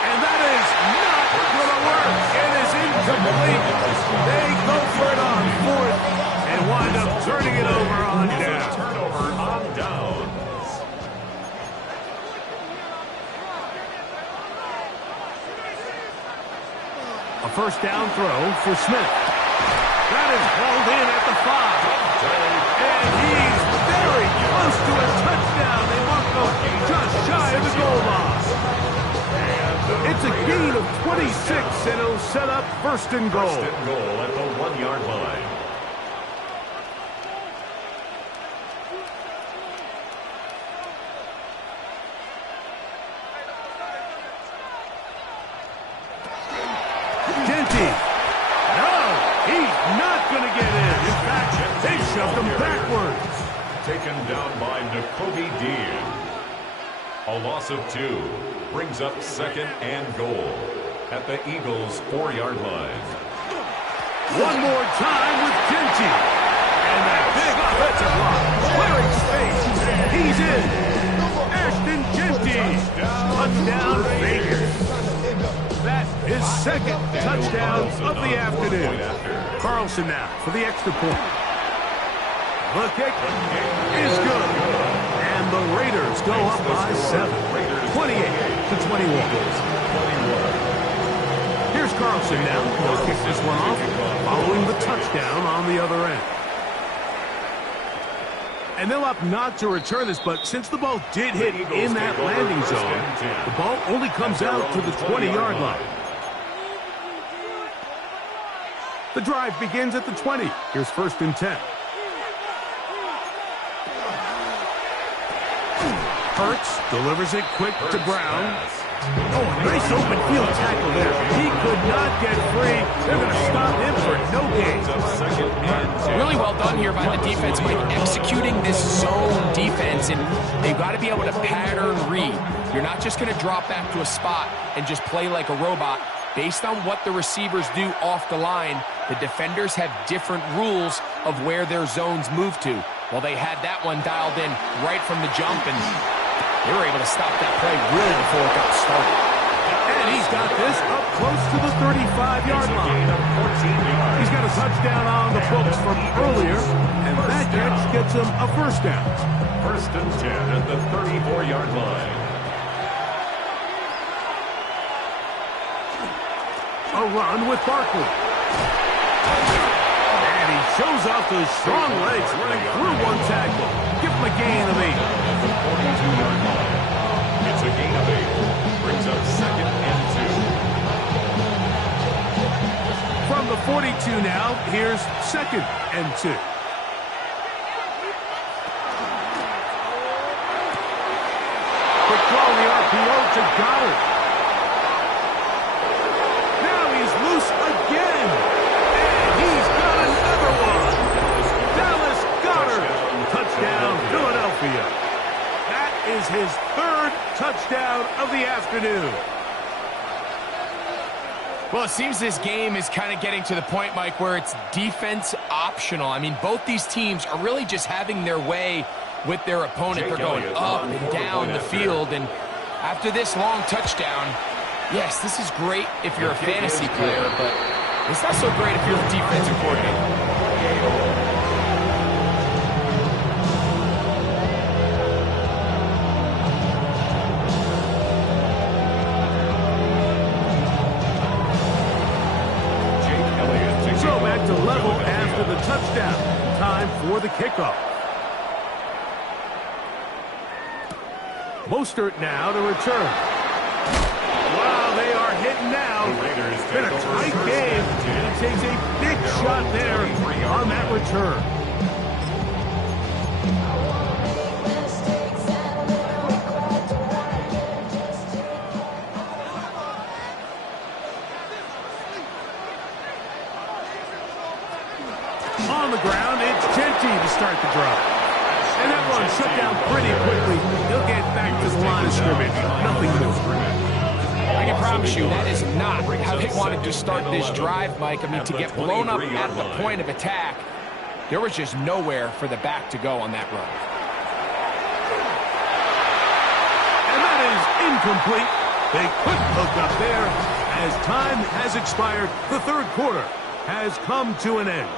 And that is not going to work. It is incomplete. They go for it on 4th and wind up turning it over on down. Turnover on downs. A first down throw for Smith. That is hauled in at the 5. And he's very close to a touchdown. They mark him just shy of the goal line. It's a gain of 26, and it'll set up 1st and goal. 1st and goal at the 1-yard line. yards. Taken down by Nakobe Dean. A loss of 2 brings up 2nd and goal at the Eagles' 4-yard line. One more time with Genty. And that big offensive line clearing space. He's in. Ashton Genty. Touchdown Vegas. That is 2nd touchdown of the afternoon. Carlson now for the extra point. The kick is good. And the Raiders go up by 7. 28-21. Here's Carlson now. He'll kick this one off, following the touchdown on the other end. And they'll opt not to return this, but since the ball did hit in that landing zone, the ball only comes out to the 20-yard line. The drive begins at the 20. Here's 1st and 10. Hurts delivers it quick to Brown. Oh, nice open field tackle there. He could not get free. They're going to stop him for no gain. Really well done here by the defense by executing this zone defense, and they've got to be able to pattern read. You're not just going to drop back to a spot and just play like a robot. Based on what the receivers do off the line, the defenders have different rules of where their zones move to. Well, they had that one dialed in right from the jump, and they were able to stop that play really before it got started. And he's got this up close to the 35-yard line. He's got a touchdown on the books from earlier, and that catch gets him a 1st down. 1st and 10 at the 34-yard line. A run with Barkley. And he shows off those strong legs running through one tackle. Give him a gain of 8. At the 42-yard line. It's a gain of 8. Brings up 2nd and 2. From the 42 now, here's 2nd and 2. Quick throw on the RPO to Goddard. Now he's loose again. And he's got another one. Dallas Goddard. Touchdown, Philadelphia. That is his 3rd touchdown of the afternoon. Well, it seems this game is kind of getting to the point, Mike, where it's defense optional. I mean, both these teams are really just having their way with their opponent. They're going up and down the field, and after this long touchdown, yes, this is great if you're a fantasy player, but it's not so great if you're the defensive coordinator. To level after the touchdown. Time for the kickoff. Mostert now to return. Wow, they are hitting now. It's been a tight game, and he takes a big shot there on that return. On the ground, it's Genty to start the drive. And that one shut down pretty quickly. He'll get back to the line of scrimmage. Nothing new. I can promise you that is not how they wanted to start this drive, Mike. I mean, to get blown up at the point of attack, there was just nowhere for the back to go on that run. And that is incomplete. They couldn't hook up there. As time has expired, the 3rd quarter has come to an end.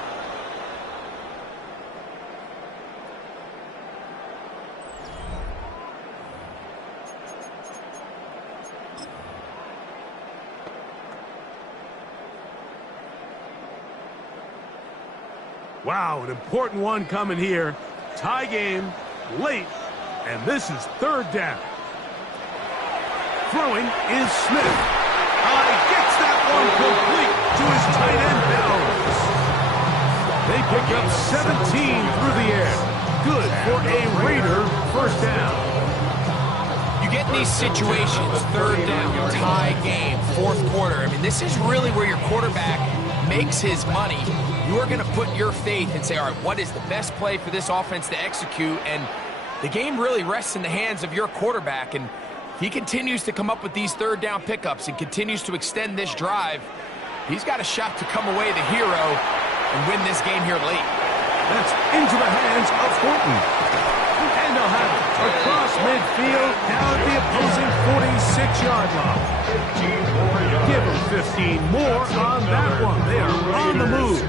Wow, an important one coming here. Tie game, late, and this is 3rd down. Throwing is Smith. Gets that one complete to his tight end Bowers. They pick up 17 through the air. Good for a Raider 1st down. You get in these situations, 3rd down, tie game, 4th quarter. I mean, this is really where your quarterback makes his money. you are going to put your faith and say, all right, what is the best play for this offense to execute? And the game really rests in the hands of your quarterback, and he continues to come up with these third down pickups and continues to extend this drive. He's got a shot to come away the hero and win this game here late. That's into the hands of Horton. And they'll have it across midfield, down at the opposing 46-yard line. Give them 15 more on that one. They are on the move.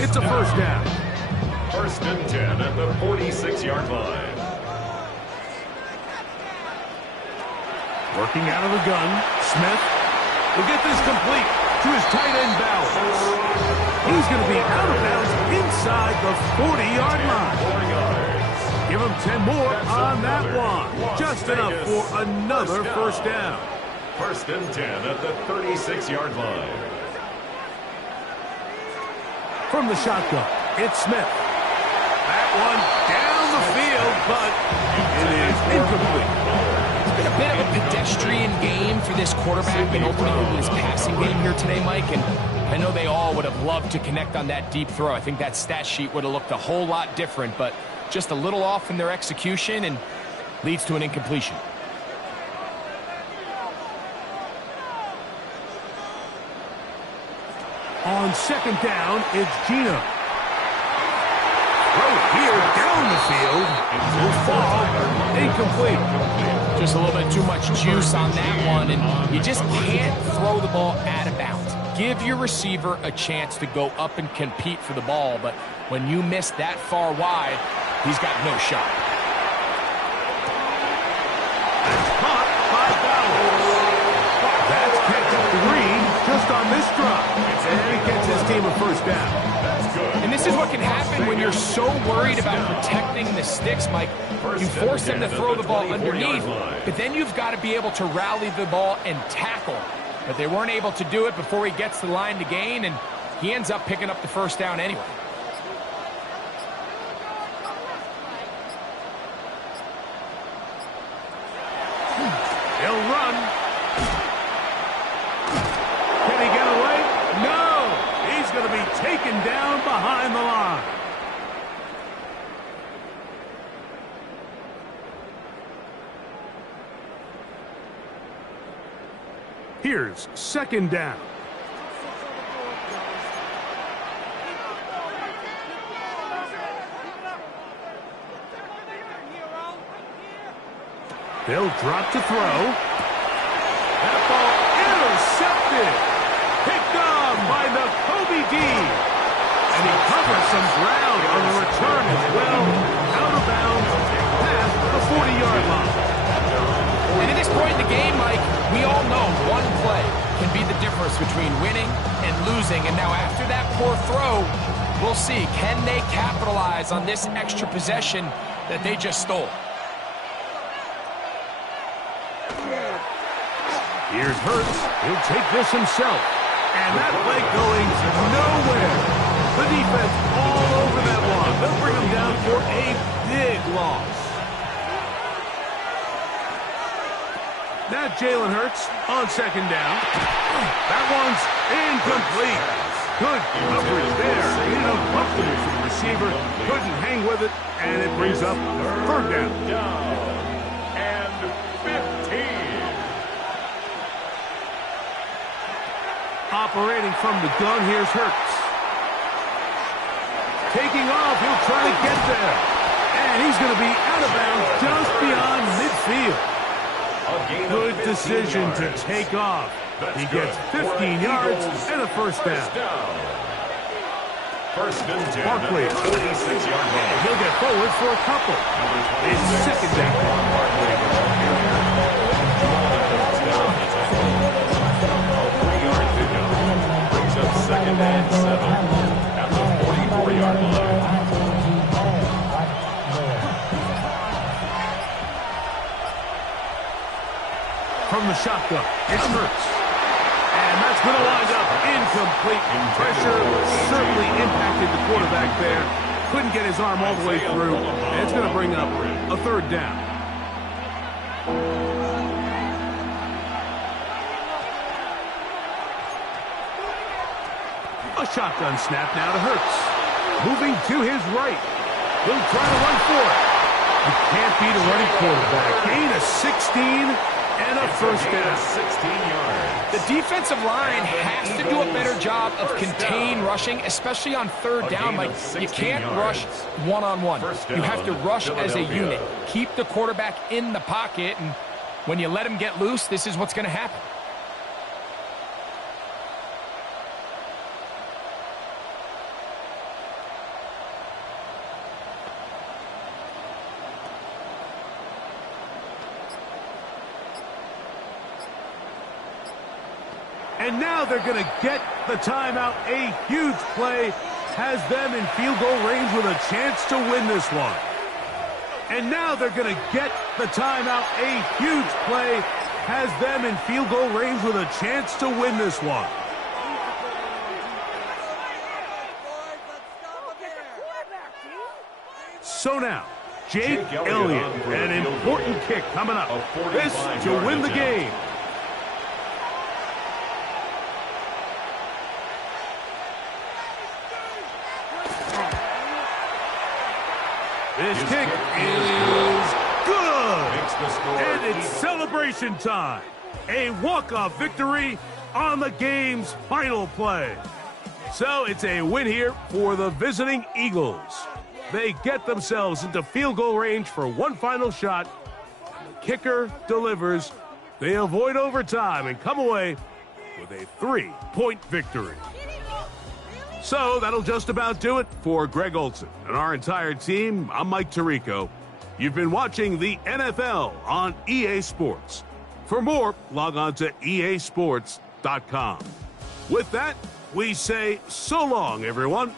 It's a first down. 1st and 10 at the 46-yard line. Working out of the gun, Smith will get this complete to his tight end Bowers. He's going to be out of bounds inside the 40-yard line. 4 yards. Give him 10 more on that one. Just enough for another first down. 1st and 10 at the 36-yard line. From the shotgun, it's Smith. That one down the field, but it is incomplete. It's been a bit of a pedestrian game for this quarterback and ultimately his passing game here today, Mike. And I know they all would have loved to connect on that deep throw. I think that stat sheet would have looked a whole lot different, but just a little off in their execution and leads to an incompletion. On 2nd down, it's Gino. Throw here down the field. Will fall. Incomplete. Just a little bit too much juice on that one, and you just can't throw the ball out of bounds. Give your receiver a chance to go up and compete for the ball, but when you miss that far wide, he's got no shot. That's caught by Bowers. That's catch 3 just on this drive. And he gets his team a first down. And this is what can happen when you're so worried about protecting the sticks, Mike. You force them to throw the ball underneath, but then you've got to be able to rally the ball and tackle. But they weren't able to do it before he gets to the line to gain, and he ends up picking up the first down anyway. He'll run. Can he get away? No! He's going to be taken down behind the line. Here's 2nd down. They'll drop to throw. That ball intercepted. Picked up by the Kobe D. And he covers some ground on the return as well. Out of bounds past the 40-yard line. And at this point in the game, Mike, we all know one play can be the difference between winning and losing. And now after that poor throw, we'll see, can they capitalize on this extra possession that they just stole? Here's Hurts. He'll take this himself. And that play going nowhere. The defense all over that one. They'll bring him down for a big loss. Now Jalen Hurts on 2nd down. That one's incomplete. Good coverage there. Enough buffalo for the receiver. Couldn't hang with it, and it brings up 3rd down. And 15. Operating from the gun, here's Hurts. Taking off, he'll try to get there. And he's going to be out of bounds just beyond midfield. Good decision to take off. He gets 15 yards and a first down. 1st and 10. Barkley. 46-yard line. He'll get forward for a couple. It's 2nd down. Brings up 2nd and 7 at the 44-yard line. From the shotgun, it's Hurts. And that's going to wind up incomplete. Pressure certainly impacted the quarterback there. Couldn't get his arm all the way through. And it's going to bring up a 3rd down. A Shotgun snap now to Hurts. Moving to his right. He'll try to run for it. You can't beat a running quarterback. Gain of 16 and a first down. 16 yards. The defensive line has to do a better job of contain rushing, especially on third down. Like, you can't rush one-on-one. You have to rush as a unit. Keep the quarterback in the pocket, and when you let him get loose, this is what's going to happen. And now they're going to get the timeout. A huge play has them in field goal range with a chance to win this one. And now they're going to get the timeout. A huge play has them in field goal range with a chance to win this one. So now, Jake Elliott, an important kick coming up. This to win the game. This kick is good, and it's celebration time. A walk-off victory on the game's final play. So it's a win here for the visiting Eagles. They get themselves into field goal range for one final shot. And the kicker delivers. They avoid overtime and come away with a 3-point victory. So that'll just about do it for Greg Olsen and our entire team. I'm Mike Tirico. You've been watching the NFL on EA Sports. For more, log on to easports.com. With that, we say so long, everyone.